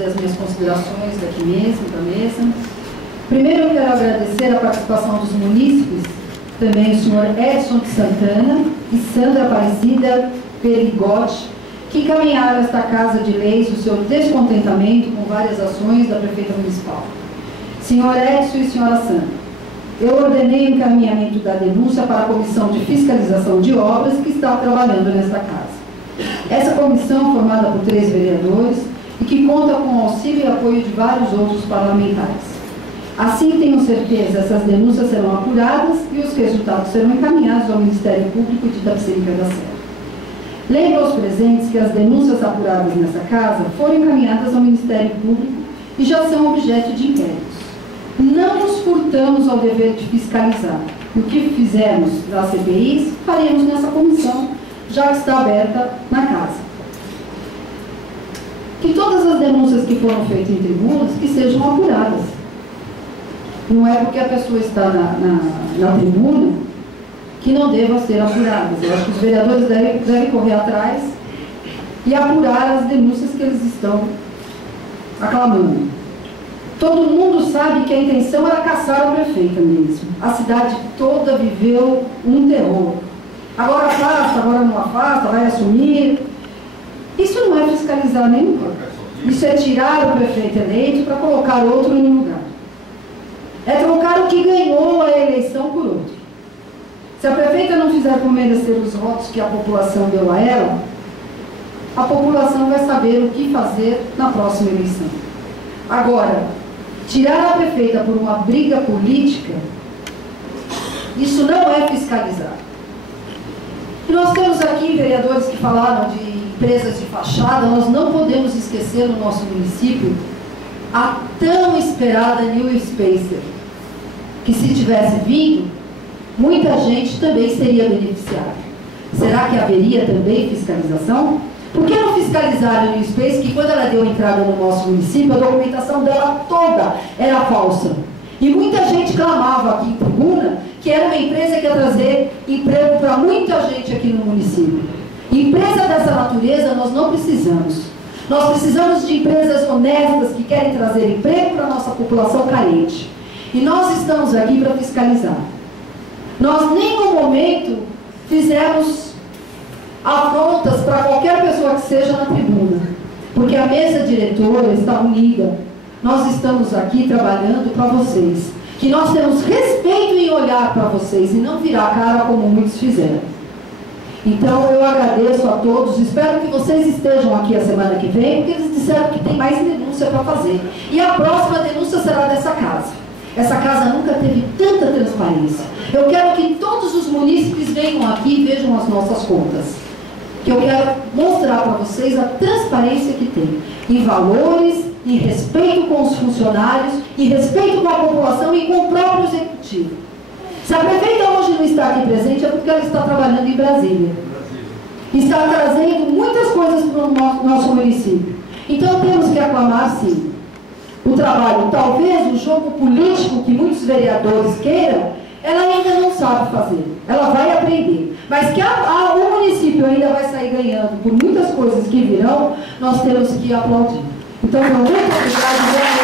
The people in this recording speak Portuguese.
as minhas considerações daqui mesmo, da mesa. Primeiro eu quero agradecer a participação dos munícipes, também o senhor Edson de Santana e Sandra Aparecida Perigotti, que encaminharam a esta Casa de Leis o seu descontentamento com várias ações da Prefeita Municipal. Senhor Edson e senhora Sandra, eu ordenei o encaminhamento da denúncia para a Comissão de Fiscalização de Obras que está trabalhando nesta casa. Essa comissão, formada por 3 vereadores, e que conta com o auxílio e apoio de vários outros parlamentares. Assim, tenho certeza, essas denúncias serão apuradas e os resultados serão encaminhados ao Ministério Público de Itapecerica da Serra. Lembro aos presentes que as denúncias apuradas nessa casa foram encaminhadas ao Ministério Público e já são objeto de inquéritos. Não nos furtamos ao dever de fiscalizar. O que fizemos nas CPIs, faremos nessa comissão, já que está aberta na casa. Que todas as denúncias que foram feitas em tribunas, que sejam apuradas. Não é porque a pessoa está na tribuna que não deva ser apuradas. Eu acho que os vereadores devem correr atrás e apurar as denúncias que eles estão aclamando. Todo mundo sabe que a intenção era caçar a prefeita mesmo. A cidade toda viveu um terror. Agora afasta, agora não afasta, vai assumir. Isso não é fiscalizar nunca. Isso é tirar o prefeito eleito para colocar outro em lugar. É trocar o que ganhou a eleição por outro. Se a prefeita não fizer por merecer os votos que a população deu a ela, a população vai saber o que fazer na próxima eleição. Agora, tirar a prefeita por uma briga política, isso não é fiscalizar. E nós temos aqui vereadores que falaram de empresas de fachada. Nós não podemos esquecer no nosso município a tão esperada New Spacer, que se tivesse vindo, muita gente também seria beneficiada. Será que haveria também fiscalização? Por que não fiscalizar a New Space, que quando ela deu entrada no nosso município, a documentação dela toda era falsa? E muita gente clamava aqui em tribuna que era uma empresa que ia trazer emprego para muita gente aqui no município. Empresa dessa natureza nós não precisamos. Nós precisamos de empresas honestas que querem trazer emprego para a nossa população carente. E nós estamos aqui para fiscalizar. Nós em nenhum momento fizemos afrontas para qualquer pessoa que seja na tribuna, porque a mesa diretora está unida. Nós estamos aqui trabalhando para vocês, que nós temos respeito em olhar para vocês e não virar a cara como muitos fizeram. Então eu agradeço a todos, espero que vocês estejam aqui a semana que vem, porque eles disseram que tem mais denúncia para fazer. E a próxima denúncia será dessa casa. Essa casa nunca teve tanta transparência. Eu quero que todos os munícipes venham aqui e vejam as nossas contas. Que eu quero mostrar para vocês a transparência que tem em valores, em respeito com os funcionários, em respeito com a população e com o próprio executivo. Se a prefeita hoje não está aqui presente, é porque ela está trabalhando em Brasília. Está trazendo muitas coisas para o nosso município. Então temos que aclamar, sim, o trabalho. Talvez o jogo político que muitos vereadores queiram, ela ainda não sabe fazer. Ela vai aprender. Mas que o município ainda vai sair ganhando por muitas coisas que virão, nós temos que aplaudir. Então, muito obrigado.